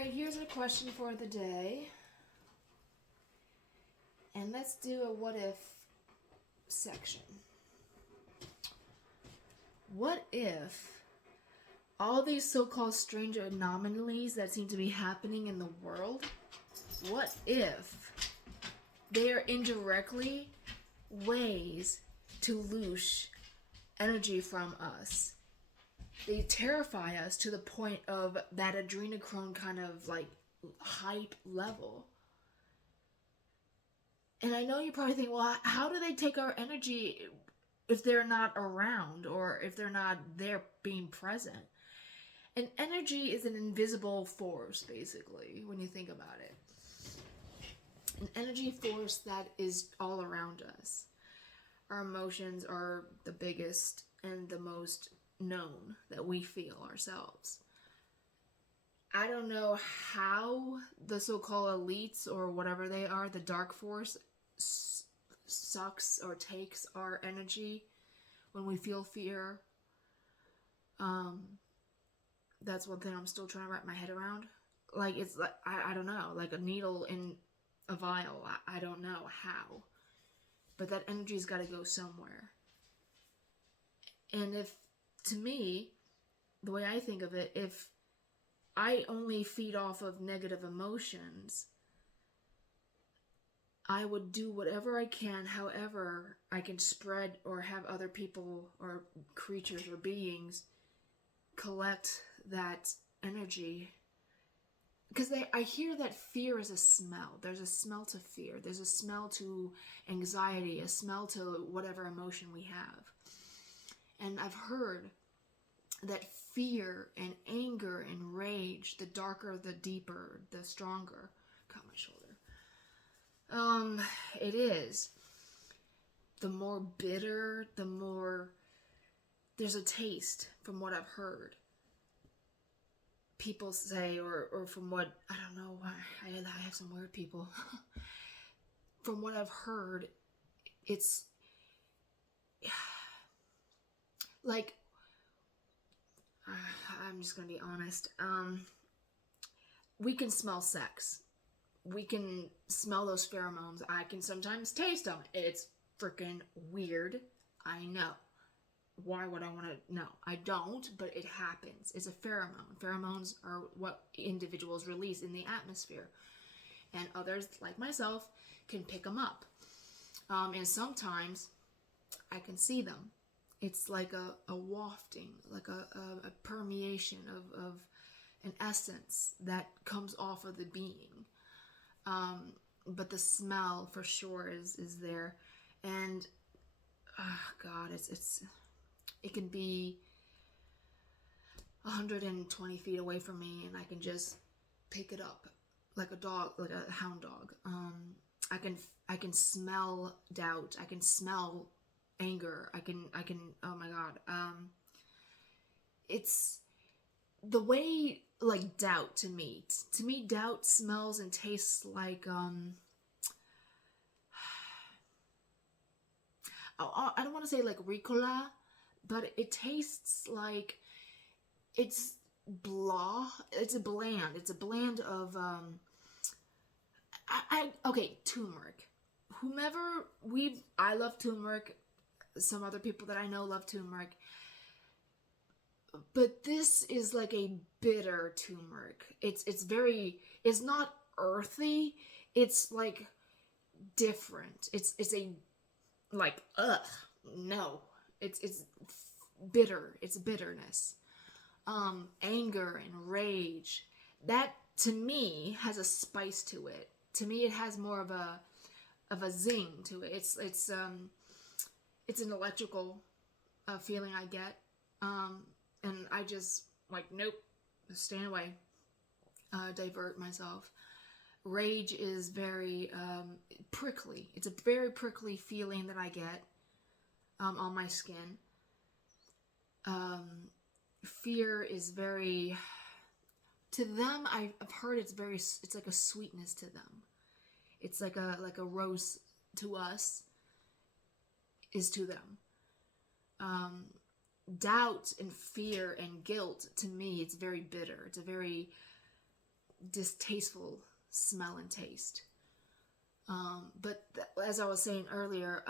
Alright, here's a question for the day. And let's do a what if section. What if all these so-called strange anomalies that seem to be happening in the world, what if they are indirectly ways to loosh energy from us? They terrify us to the point of that adrenochrome kind of like hype level. And I know you probably think, well, how do they take our energy if they're not around or if they're not there being present? And energy is an invisible force, basically, when you think about it. An energy force that is all around us. Our emotions are the biggest and the most known that we feel ourselves. I don't know how the so-called elites or whatever they are, the dark force, sucks or takes our energy when we feel fear. That's one thing I'm still trying to wrap my head around. Like, it's like, I don't know, like a needle in a vial. I don't know how. But that energy's got to go somewhere. And if, to me, the way I think of it, if I only feed off of negative emotions, I would do whatever I can, however I can spread or have other people or creatures or beings collect that energy. Because I hear that fear is a smell. There's a smell to fear. There's a smell to anxiety, a smell to whatever emotion we have. And I've heard that fear and anger and rage, the darker, the deeper, the stronger. Got my shoulder. It is. The more bitter, the more there's a taste, from what I've heard. People say, or from what, I don't know, I have some weird people. From what I've heard, it's like, I'm just gonna be honest. We can smell sex. We can smell those pheromones. I can sometimes taste them. It's freaking weird. I know. Why would I want to? No, I don't, but it happens. It's a pheromone. Pheromones are what individuals release in the atmosphere. And others, like myself, can pick them up. And sometimes I can see them. It's like a wafting, like a permeation of an essence that comes off of the being. But the smell for sure is there. And, God, it can be 120 feet away from me and I can just pick it up like a dog, like a hound dog. I can smell doubt. I can smell anger. I can, oh my God. It's the way, like, doubt to me, doubt smells and tastes like, I don't want to say like Ricola, but it tastes like it's blah. It's a bland. It's a blend of, okay, turmeric. I love turmeric. Some other people that I know love turmeric. But this is like a bitter turmeric. It's not earthy. It's like different. It's a, like, no. It's bitter. It's bitterness. Anger and rage. That, to me, has a spice to it. To me, it has more of a zing to it. It's an electrical feeling I get. And I just, like, nope, stand away, divert myself. Rage is very prickly. It's a very prickly feeling that I get on my skin. Fear is very, to them, I've heard it's like a sweetness to them. It's like a rose to us is to them. Doubt and fear and guilt, to me, it's very bitter. It's a very distasteful smell and taste. But as I was saying earlier,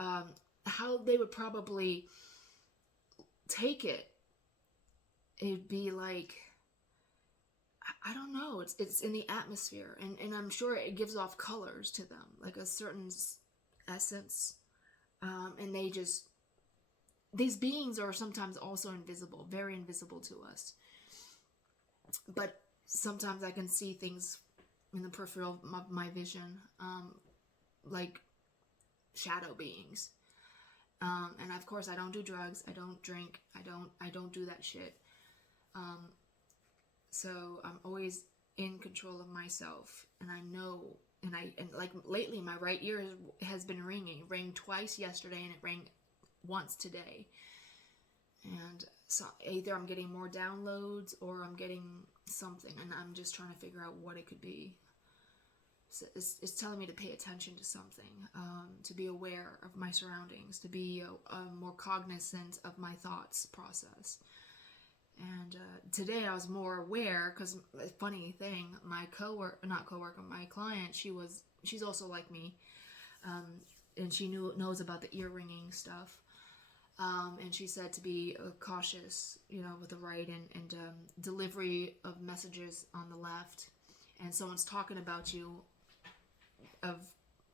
how they would probably take it, it'd be like, I don't know, it's in the atmosphere, and I'm sure it gives off colors to them, like a certain essence, and these beings are sometimes also invisible, very invisible to us, but sometimes I can see things in the peripheral of my vision, like shadow beings. And of course I don't do drugs, I don't drink, I don't do that shit. So I'm always in control of myself, and I know, and like lately my right ear has been ringing. It rang twice yesterday and it rang once today. And so either I'm getting more downloads or I'm getting something, and I'm just trying to figure out what it could be. So it's telling me to pay attention to something, to be aware of my surroundings, to be more cognizant of my thoughts process. And today I was more aware, because funny thing, my my client, she's also like me, and she knows about the ear ringing stuff. And she said to be cautious, with the right and delivery of messages on the left, and someone's talking about you of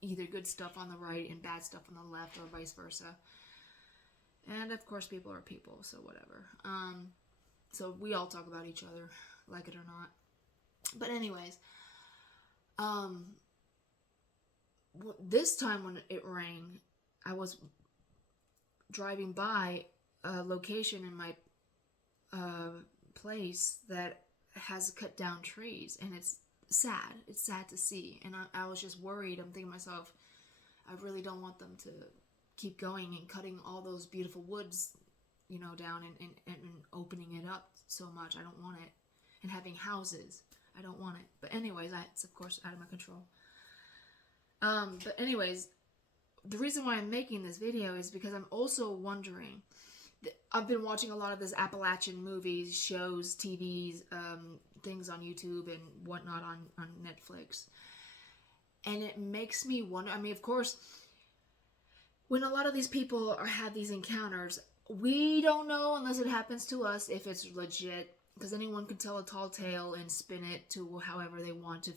either good stuff on the right and bad stuff on the left, or vice versa. And of course, people are people, so whatever. So we all talk about each other, like it or not. But anyways, this time when it rang, I was driving by a location in my place that has cut down trees, and it's sad. It's sad to see, and I was just worried. I'm thinking to myself, I really don't want them to keep going and cutting all those beautiful woods, down and opening it up so much. I don't want it. And having houses, I don't want it. But anyways, it's of course out of my control. But anyways, the reason why I'm making this video is because I'm also wondering. I've been watching a lot of this Appalachian movies, shows, TVs, things on YouTube and whatnot on Netflix. And it makes me wonder, of course, when a lot of these people have these encounters, we don't know unless it happens to us if it's legit, because anyone can tell a tall tale and spin it to however they want to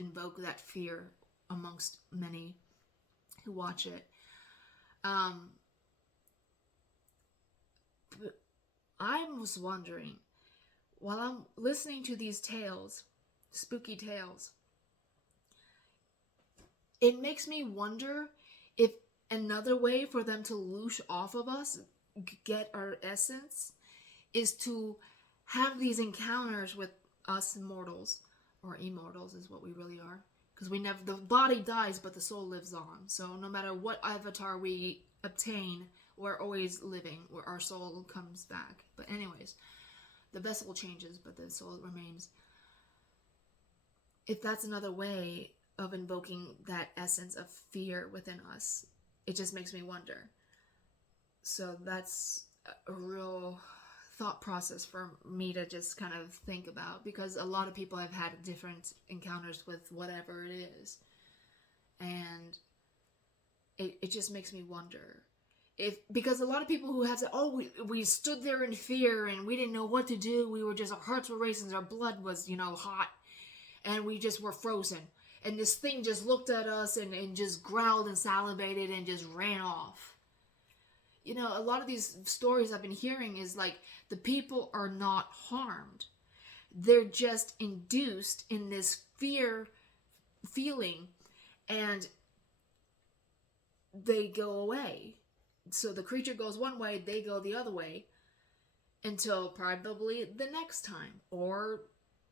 invoke that fear amongst many who watch it. But I was wondering, while I'm listening to these tales, spooky tales, it makes me wonder if another way for them to loosh off of us, get our essence, is to have these encounters with us mortals, or immortals is what we really are, because the body dies but the soul lives on. So no matter what avatar we obtain, we're always living, where our soul comes back. But anyways, the vessel changes but the soul remains. If that's another way of invoking that essence of fear within us, it just makes me wonder. So that's a real thought process for me to just kind of think about, because a lot of people have had different encounters with whatever it is, and it just makes me wonder because a lot of people who have said, we stood there in fear and we didn't know what to do, our hearts were racing, our blood was hot, and we just were frozen, and this thing just looked at us and just growled and salivated and just ran off. A lot of these stories I've been hearing is like the people are not harmed. They're just induced in this fear feeling, and they go away. So the creature goes one way, they go the other way, until probably the next time. Or,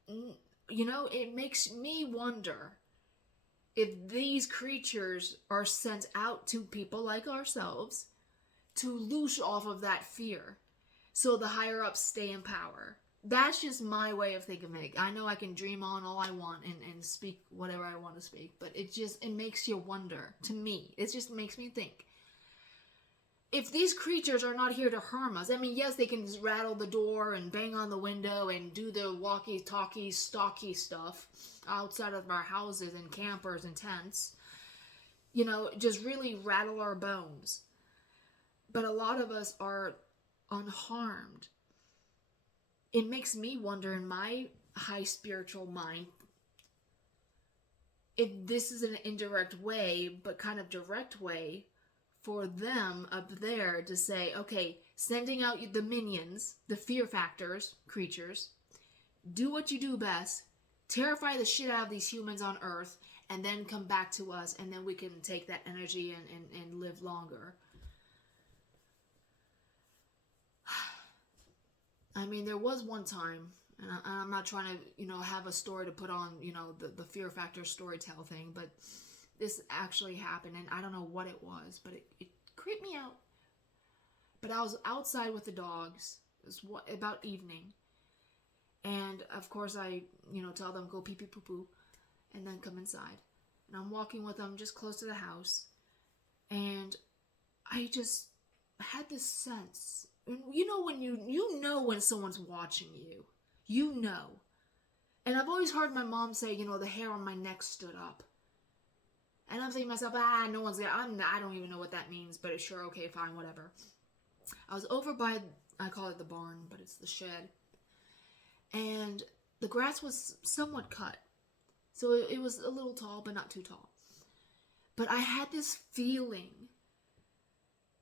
it makes me wonder if these creatures are sent out to people like ourselves to loosh off of that fear, so the higher ups stay in power. That's just my way of thinking of it. I know I can dream on all I want and speak whatever I want to speak, but it makes you wonder. To me, it just makes me think. if these creatures are not here to harm us, I mean, yes, they can rattle the door and bang on the window and do the walkie-talkie, stalky stuff outside of our houses and campers and tents. You know, just really rattle our bones. But a lot of us are unharmed. It makes me wonder in my high spiritual mind if this is an indirect way, but kind of direct way for them up there to say, okay, sending out the minions, the fear factors, creatures, do what you do best, terrify the shit out of these humans on Earth, and then come back to us, and then we can take that energy and live longer. I mean, there was one time, and I'm not trying to, you know, have a story to put on, you know, the fear factor storytell thing, but this actually happened, and I don't know what it was, but it creeped me out. But I was outside with the dogs. It was about evening. And, of course, I, you know, tell them, go pee-pee poo-poo, and then come inside. And I'm walking with them just close to the house. And I just had this sense. You know when you know when someone's watching you. You know. And I've always heard my mom say, you know, the hair on my neck stood up. And I'm thinking to myself, no one's gonna, I don't even know what that means, but it's sure, okay, fine, whatever. I was over by, I call it the barn, but it's the shed. And the grass was somewhat cut. So it was a little tall, but not too tall. But I had this feeling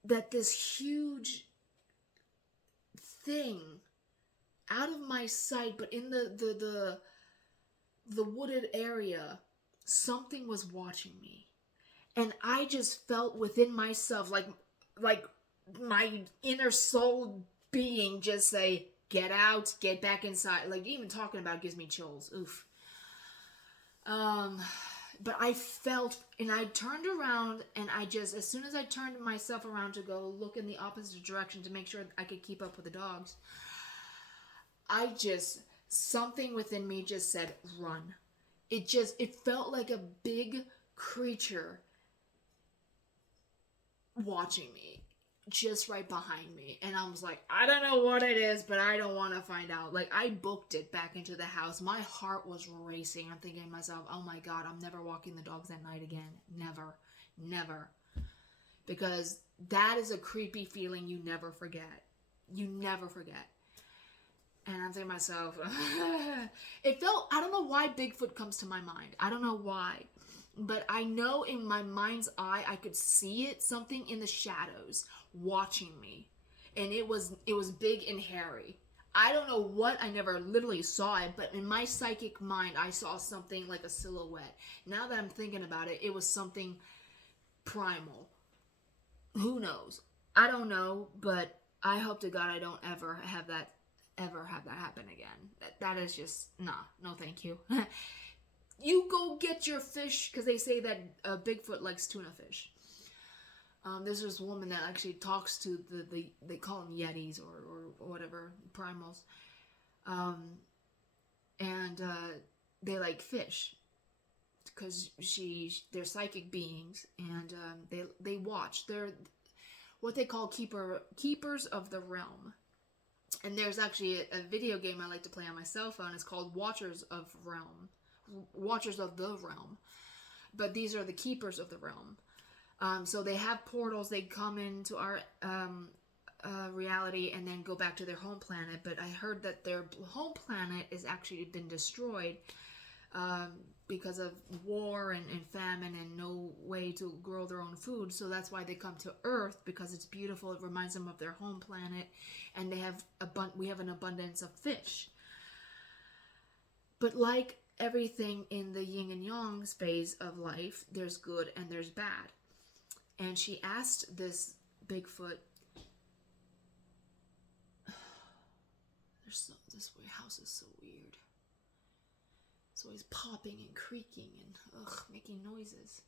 that this huge thing out of my sight, but in the wooded area, something was watching me. And I just felt within myself, like my inner soul being just say, get out, get back inside. Like, even talking about it gives me chills. Oof. But I felt, and I turned around, and I just, as soon as I turned myself around to go look in the opposite direction to make sure I could keep up with the dogs, something within me just said, run. It felt like a big creature watching me, just right behind me. And I was like, I don't know what it is, but I don't want to find out. Like, I booked it back into the house. My heart was racing. I'm thinking to myself, oh my God, I'm never walking the dogs at night again. Never. Never. Because that is a creepy feeling you never forget. You never forget. And I'm thinking to myself, it felt, I don't know why Bigfoot comes to my mind. I don't know why. But I know in my mind's eye, I could see it, something in the shadows watching me. And it was big and hairy. I don't know what, I never literally saw it, but in my psychic mind, I saw something like a silhouette. Now that I'm thinking about it, it was something primal. Who knows? I don't know, but I hope to God I don't ever have that happen again. That is just, no thank you. You go get your fish, because they say that Bigfoot likes tuna fish. There's this woman that actually talks to they call them Yetis or whatever, primals. And they like fish because they're psychic beings, and they watch. They're what they call keepers of the realm. And there's actually a video game I like to play on my cell phone. It's called Watchers of the Realm. But these are the keepers of the realm. So they have portals. They come into our reality and then go back to their home planet. But I heard that their home planet has actually been destroyed because of war and famine and no way to grow their own food. So that's why they come to Earth, because it's beautiful. It reminds them of their home planet, and we have an abundance of fish. But like everything in the yin and yang phase of life, there's good and there's bad. And she asked this Bigfoot, this house is so weird. It's always popping and creaking and making noises.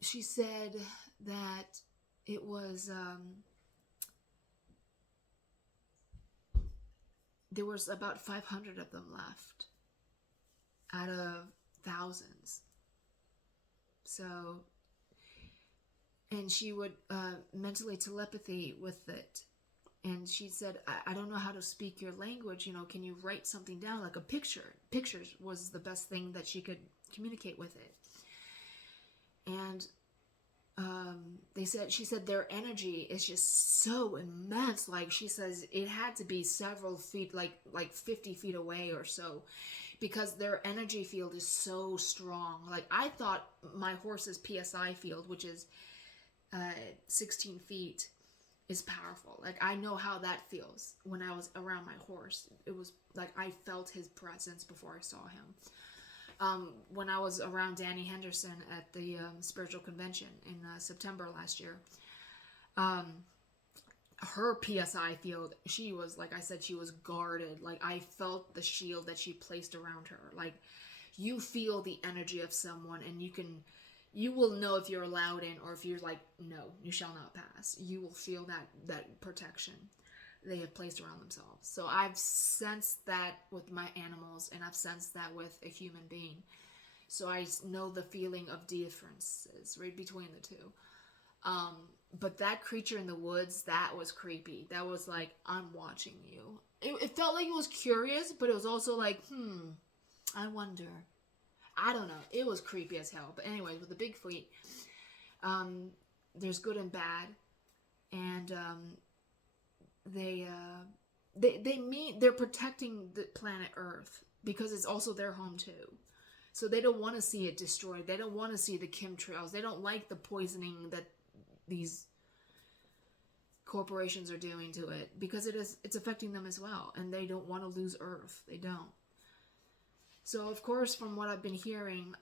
She said that it was there was about 500 of them left out of thousands. So, and she would mentally telepathy with it. And she said, I don't know how to speak your language. Can you write something down, like a picture? Pictures was the best thing that she could communicate with it. And she said their energy is just so immense. Like, she says it had to be several feet, like 50 feet away or so, because their energy field is so strong. Like, I thought my horse's PSI field, which is 16 feet, is powerful. Like, I know how that feels when I was around my horse. It was like I felt his presence before I saw him. When I was around Danny Henderson at the spiritual convention in September last year, her PSI field, she was, like I said, she was guarded. Like, I felt the shield that she placed around her. Like, you feel the energy of someone, and you will know if you're allowed in, or if you're like, no, you shall not pass. You will feel that protection they have placed around themselves. So I've sensed that with my animals, and I've sensed that with a human being. So I know the feeling of differences right between the two. But that creature in the woods, that was creepy. That was like, I'm watching you. It felt like it was curious, but it was also like, I wonder. I don't know. It was creepy as hell. But anyway, with the Bigfoot, there's good and bad, and they're protecting the planet Earth because it's also their home too. So they don't want to see it destroyed. They don't want to see the chemtrails. They don't like the poisoning that these corporations are doing to it, because it's affecting them as well, and they don't want to lose Earth. They don't. So of course, from what I've been hearing,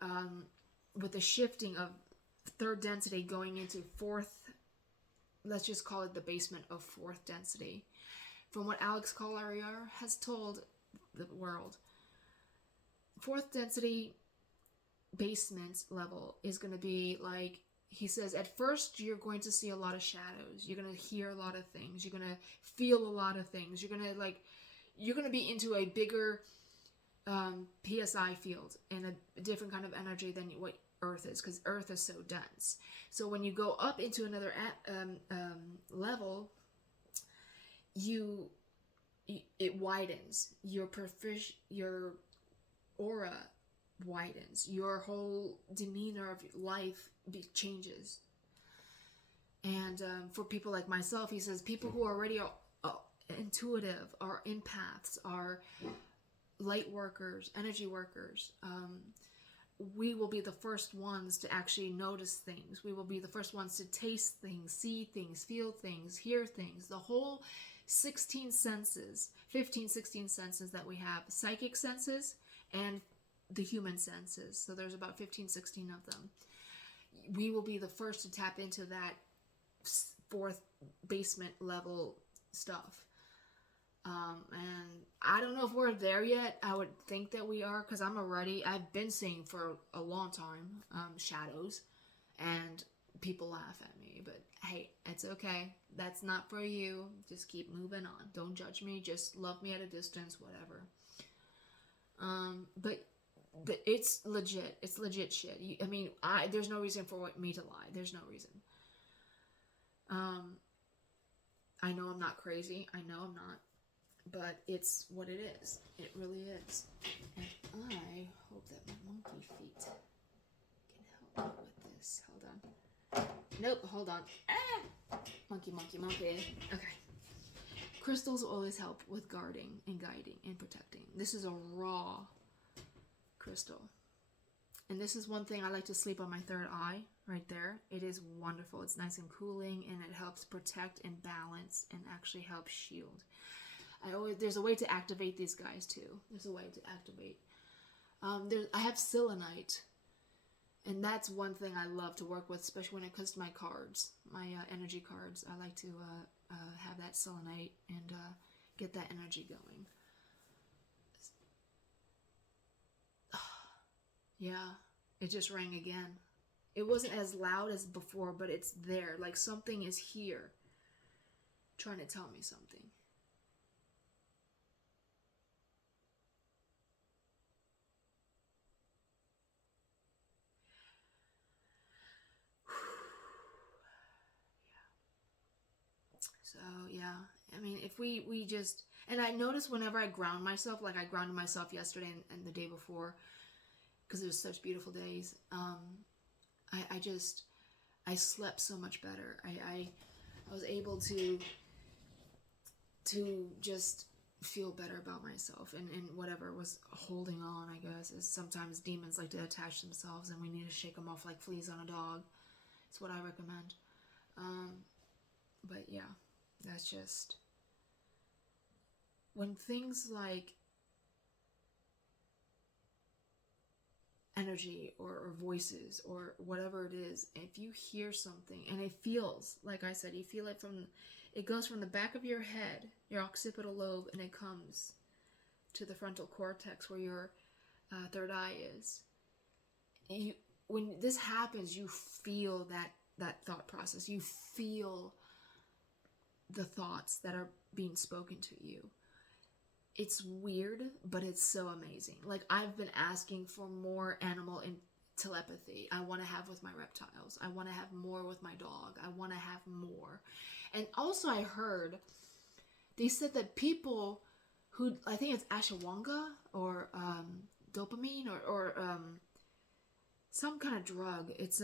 with the shifting of third density going into fourth, let's just call it the basement of fourth density, from what Alex Collier has told the world, fourth density basement level is going to be like, he says, at first you're going to see a lot of shadows, you're going to hear a lot of things, you're going to feel a lot of things, you're going to be into a bigger PSI field and a different kind of energy than what Earth is, because Earth is so dense. So when you go up into another level, it widens. Your aura widens. Your whole demeanor of life changes. And for people like myself, he says, people who already are intuitive, are empaths, are light workers, energy workers, we will be the first ones to actually notice things. We will be the first ones to taste things, see things, feel things, hear things. The whole 16 senses, 15, 16 senses that we have, psychic senses and the human senses. So there's about 15, 16 of them. We will be the first to tap into that fourth basement level stuff. And I don't know if we're there yet. I would think that we are, because I've been seeing for a long time shadows, and people laugh at me, but hey, it's okay. That's not for you. Just keep moving on. Don't judge me. Just love me at a distance, whatever. But it's legit. It's legit shit. There's no reason for me to lie. There's no reason. I know I'm not crazy. I know I'm not. But it's what it is. It really is. And I hope that my monkey feet can help me with this. Hold on. Nope, hold on. Ah! Monkey. Okay. Crystals always help with guarding and guiding and protecting. This is a raw crystal. And this is one thing I like to sleep on my third eye, right there. It is wonderful. It's nice and cooling, and it helps protect and balance and actually help shield. There's a way to activate these guys too. There's a way to activate. I have selenite, and that's one thing I love to work with, especially when it comes to my cards, my energy cards. I like to have that selenite and get that energy going. Yeah, it just rang again. It wasn't as loud as before, but it's there. Like something is here trying to tell me something. I mean, if we just, and I notice whenever I ground myself, like I grounded myself yesterday and the day before, because it was such beautiful days. I slept so much better. I was able to just feel better about myself, and whatever was holding on, I guess, is sometimes demons like to attach themselves and we need to shake them off like fleas on a dog. It's what I recommend. But yeah, that's just when things like energy or voices or whatever it is, if you hear something and it feels, like I said, you feel it it goes from the back of your head, your occipital lobe, and it comes to the frontal cortex where your third eye is. When this happens, you feel that thought process. You feel the thoughts that are being spoken to you. It's weird, but it's so amazing. Like, I've been asking for more animal in telepathy. I want to have with my reptiles. I want to have more with my dog. I want to have more. And also I heard, they said that people who, I think it's ashwagandha or dopamine or some kind of drug. It's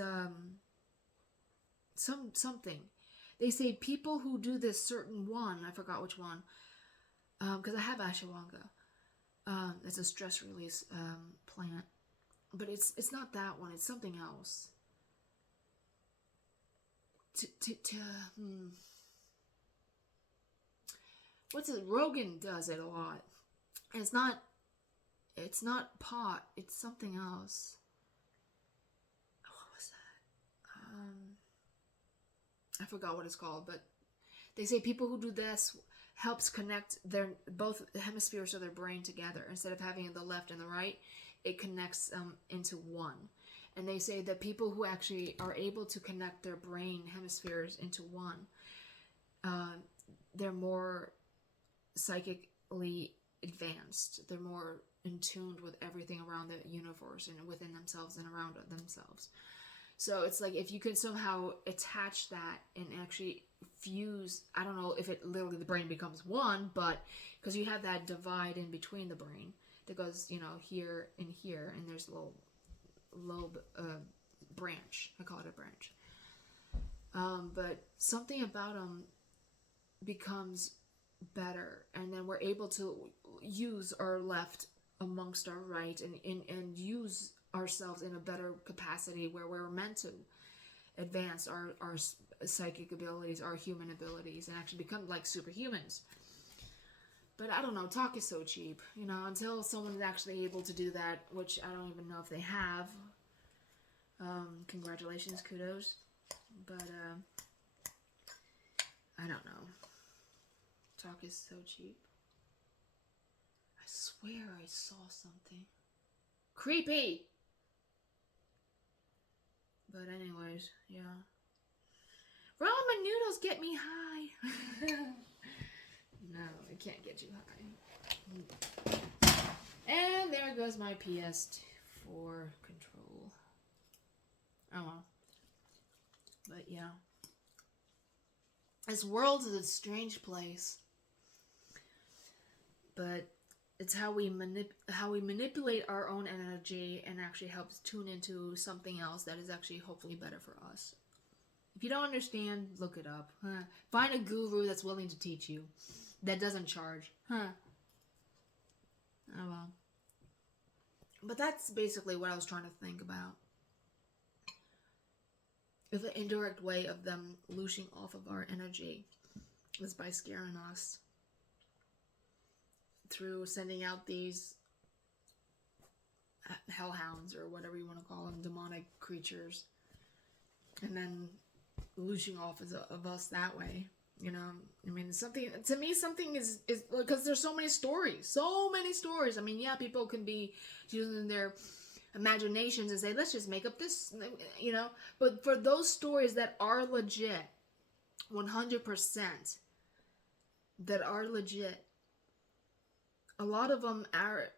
something. They say people who do this certain one, I forgot which one, because I have ashwagandha. It's a stress release plant, but it's not that one. It's something else. What's it? Rogan does it a lot. And it's not pot. It's something else. What was that? I forgot what it's called, but they say people who do this helps connect both hemispheres of their brain together. Instead of having the left and the right, it connects them into one. And they say that people who actually are able to connect their brain hemispheres into one, they're more psychically advanced. They're more in tune with everything around the universe and within themselves and around themselves. So it's like if you can somehow attach that and actually fuse, I don't know if it literally the brain becomes one, but because you have that divide in between the brain that goes, here and here, and there's a little lobe branch. I call it a branch. But something about them becomes better, and then we're able to use our left amongst our right and use ourselves in a better capacity where we're meant to advance our psychic abilities, our human abilities, and actually become like superhumans. But I don't know, talk is so cheap, until someone is actually able to do that, which I don't even know if they have. Congratulations, kudos. But I don't know. Talk is so cheap. I swear I saw something creepy. But anyways, yeah. Ramen noodles get me high. No, it can't get you high. And there goes my PS4 control. Oh well. But yeah. This world is a strange place. But it's how we manipulate our own energy and actually helps tune into something else that is actually hopefully better for us. If you don't understand, look it up. Find a guru that's willing to teach you, that doesn't charge. Oh well. But that's basically what I was trying to think about. If an indirect way of them looshing off of our energy was by scaring us through sending out these hellhounds or whatever you want to call them, demonic creatures, and then looshing off of us that way. I mean, something to me, something is because there's so many stories. I mean, yeah, people can be using their imaginations and say, let's just make up this, but for those stories that are legit, 100%, that are legit, a lot of them are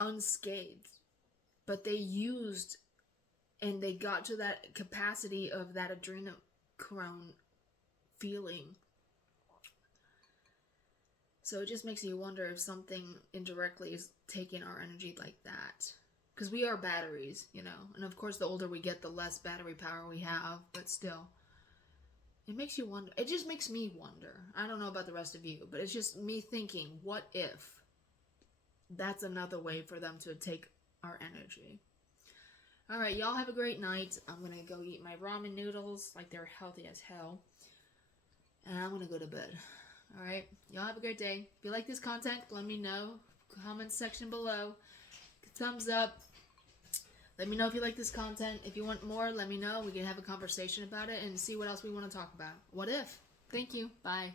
unscathed, but they used and they got to that capacity of that adrenochrome feeling So it just makes you wonder if something indirectly is taking our energy like that. Because we are batteries, you know. And of course, the older we get, the less battery power we have. But still, it makes you wonder. It just makes me wonder. I don't know about the rest of you, but it's just me thinking, what if that's another way for them to take our energy? All right, y'all have a great night. I'm going to go eat my ramen noodles like they're healthy as hell. And I'm going to go to bed. All right, y'all have a great day. If you like this content, let me know. Comment section below. Thumbs up. Let me know if you like this content. If you want more, let me know. We can have a conversation about it and see what else we want to talk about. What if? Thank you. Bye.